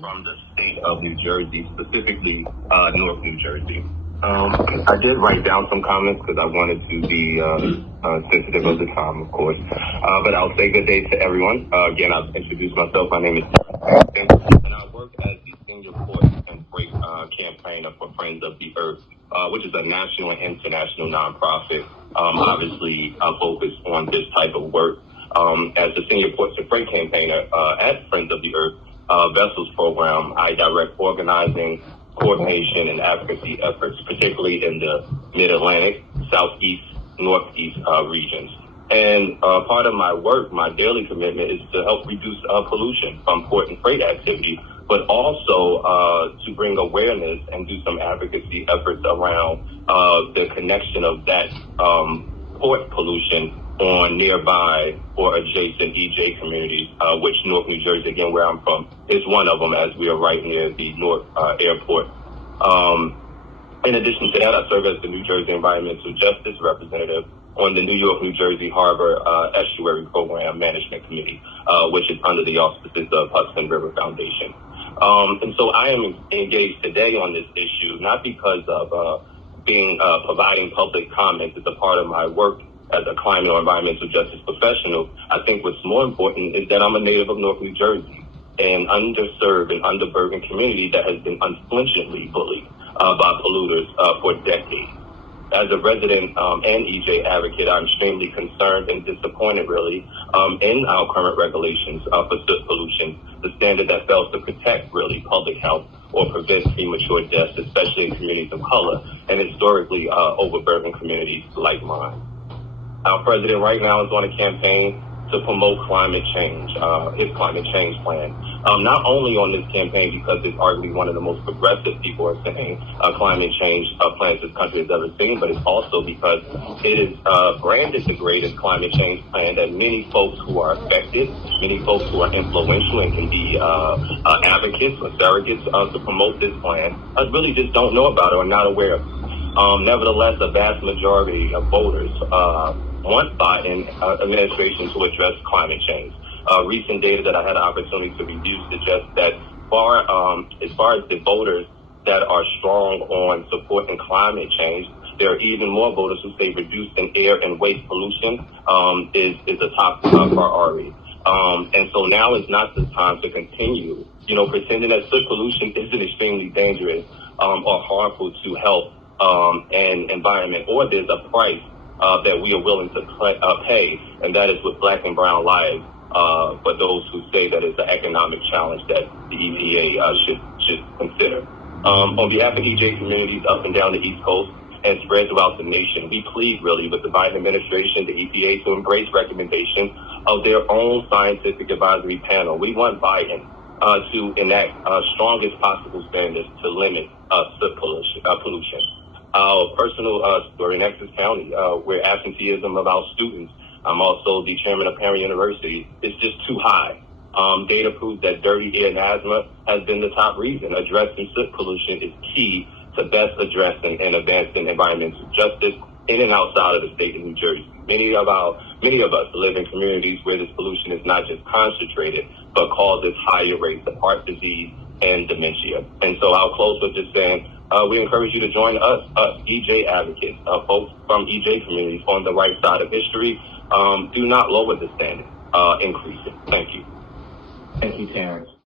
from the state of New Jersey, specifically North New Jersey. I did write down some comments because I wanted to be sensitive of the time, of course. But I'll say good day to everyone. Again, I'll introduce myself. My name is Bankston, and I work as the senior port and freight campaigner for Friends of the Earth, which is a national and international nonprofit, obviously focused on this type of work. As the senior ports and freight campaigner at Friends of the Earth Vessels Program, I direct organizing, coordination, and advocacy efforts, particularly in the Mid-Atlantic, Southeast, Northeast regions. And part of my work, my daily commitment, is to help reduce pollution from port and freight activity, but also to bring awareness and do some advocacy efforts around the connection of that port pollution on nearby or adjacent EJ communities, which North New Jersey, again, where I'm from, is one of them, as we are right near the Newark Airport. In addition to that, I serve as the New Jersey Environmental Justice Representative on the New York, New Jersey Harbor Estuary Program Management Committee, which is under the auspices of Hudson River Foundation. And so I am engaged today on this issue, not because of providing public comments as a part of my work as a climate or environmental justice professional. I think what's more important is that I'm a native of North New Jersey, an underserved and underburdened community that has been unflinchingly bullied by polluters for decades. As a resident and EJ advocate, I'm extremely concerned and disappointed, really, in our current regulations for soot pollution, the standard that fails to protect, really, public health or prevent premature deaths, especially in communities of color and historically overburdened communities like mine. Our president right now is on a campaign to promote climate change, his climate change plan. Not only on this campaign because it's arguably one of the most progressive people are saying climate change plans this country has ever seen, but it's also because it is branded the greatest climate change plan that many folks who are affected, many folks who are influential and can be advocates or surrogates to promote this plan, really just don't know about it or not aware of it. Nevertheless, a vast majority of voters want Biden administration to address climate change. Recent data that I had an opportunity to review suggests that as far as the voters that are strong on supporting climate change, there are even more voters who say reducing air and waste pollution is a top priority. And so now is not the time to continue, pretending that soot pollution isn't extremely dangerous or harmful to health and environment, or there's a price that we are willing to pay, and that is with black and brown lives for those who say that it's an economic challenge that the EPA should consider. On behalf of EJ communities up and down the East Coast and spread throughout the nation, we plead really with the Biden administration, the EPA, to embrace recommendation of their own scientific advisory panel. We want Biden to enact strongest possible standards to limit soot pollution. Our personal story in Essex County, where absenteeism of our students, I'm also the chairman of Parent University, is just too high. Data proves that dirty air and asthma has been the top reason. Addressing soot pollution is key to best addressing and advancing environmental justice in and outside of the state of New Jersey. Many of us live in communities where this pollution is not just concentrated, but causes higher rates of heart disease and dementia. And so I'll close with just saying, we encourage you to join us EJ advocates, folks from EJ communities on the right side of history. Do not lower the standard, increase it. Thank you. Thank you, Terrence.